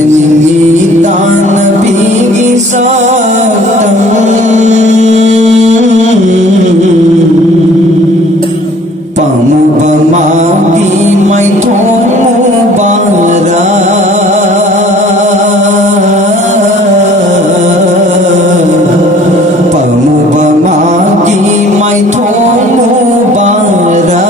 Uzani tan bigi satam pamubamagi mai thomu bara pamubamagi mai thomu bara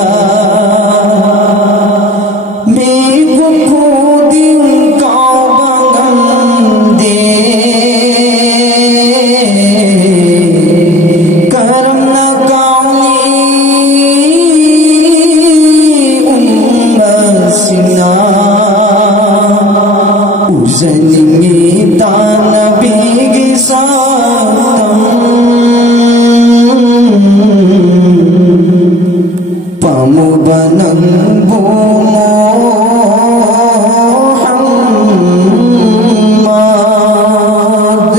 Uzani tan bigi satam pamubanan Muhammad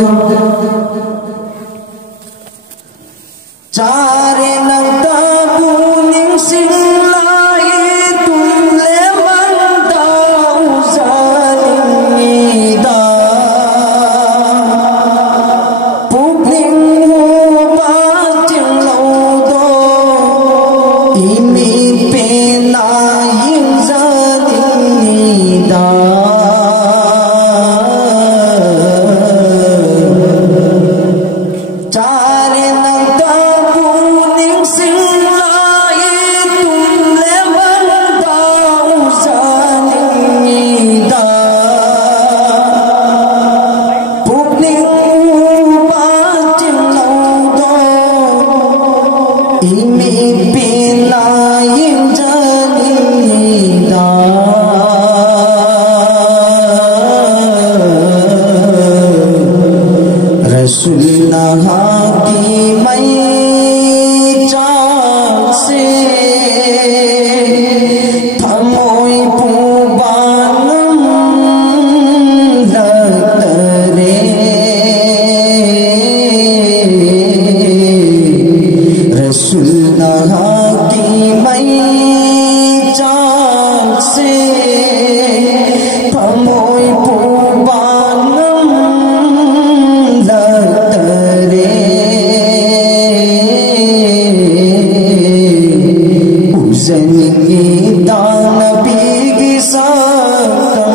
cari nang tabuning sinlai tumle manta uzani ini pena yang zadini da cari nang tabuning sinlai tumle manta uzani da pukning upacin laudo ini pena yang jadi Rasulullah hati mai se thamoi pubanam latare Rasulullah hati mai se thamoi pubanam latare uzani tan bigi satam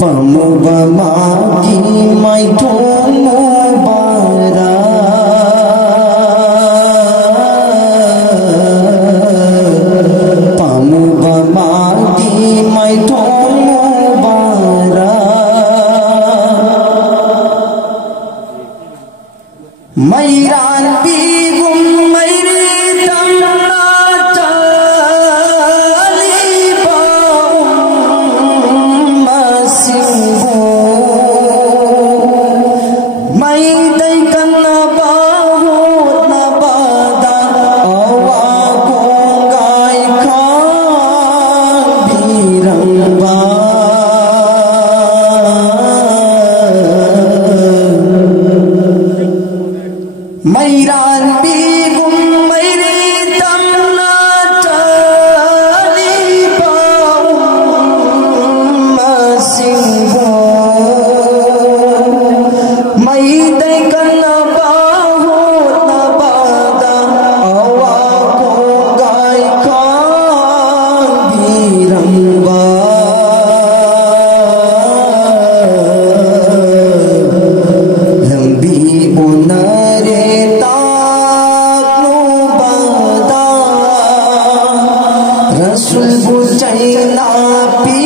pamubamagi mai thomu bara pamubamagi mai thomu bara Mairan bigum mairi tamna chali baum masinggo mai dai kanna bahu na bada awa kongai khan biramba Mairan bigum mairi tamna chali baum masinggo mai dai kanna bahu na bada awa kongai khan biramba lambi onare Rasul bujai napi